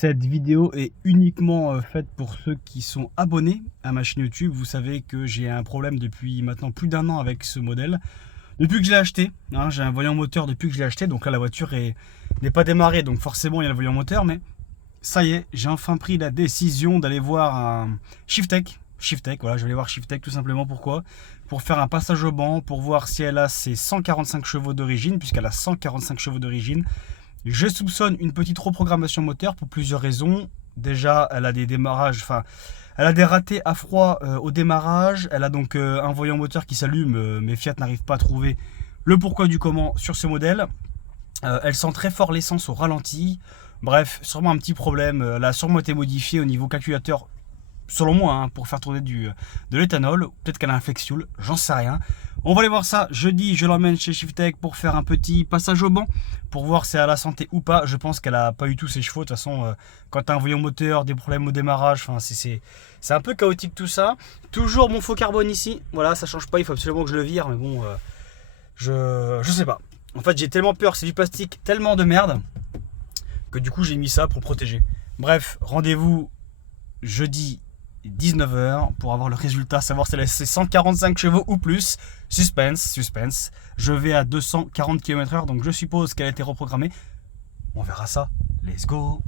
Cette vidéo est uniquement faite pour ceux qui sont abonnés à ma chaîne YouTube. Vous savez que j'ai un problème depuis maintenant plus d'1 an avec ce modèle. Depuis que je l'ai acheté, hein, j'ai un voyant moteur depuis que je l'ai acheté. Donc là, la voiture n'est pas démarrée, donc forcément, il y a le voyant moteur. Mais ça y est, j'ai enfin pris la décision d'aller voir un Shiftech. Shiftech, voilà, je vais aller voir Shiftech tout simplement. Pourquoi? Pour faire un passage au banc, pour voir si elle a ses 145 chevaux d'origine, puisqu'elle a 145 chevaux d'origine. Je soupçonne une petite reprogrammation moteur pour plusieurs raisons. Déjà, elle a des démarrages, enfin, elle a des ratés à froid au démarrage. Elle a donc un voyant moteur qui s'allume, mais Fiat n'arrive pas à trouver le pourquoi du comment sur ce modèle. Elle sent très fort l'essence au ralenti. Bref, sûrement un petit problème. Elle a sûrement été modifiée au niveau calculateur, selon moi, hein, pour faire tourner de l'éthanol. Peut-être qu'elle a un flex fuel, j'en sais rien. On va aller voir ça jeudi. Je l'emmène chez Shiftech pour faire un petit passage au banc, pour voir si elle a la santé ou pas. Je pense qu'elle a pas eu tous ses chevaux. De toute façon, quand tu as un voyant moteur, des problèmes au démarrage, c'est un peu chaotique tout ça. Toujours mon faux carbone ici. Voilà, ça change pas. Il faut absolument que je le vire. Mais bon, je sais pas. En fait, j'ai tellement peur. C'est du plastique tellement de merde que du coup, j'ai mis ça pour protéger. Bref, rendez-vous jeudi 19h pour avoir le résultat, savoir si c'est 145 chevaux ou plus. Suspense, suspense. Je vais à 240 km/h, donc je suppose qu'elle a été reprogrammée. On verra ça. Let's go.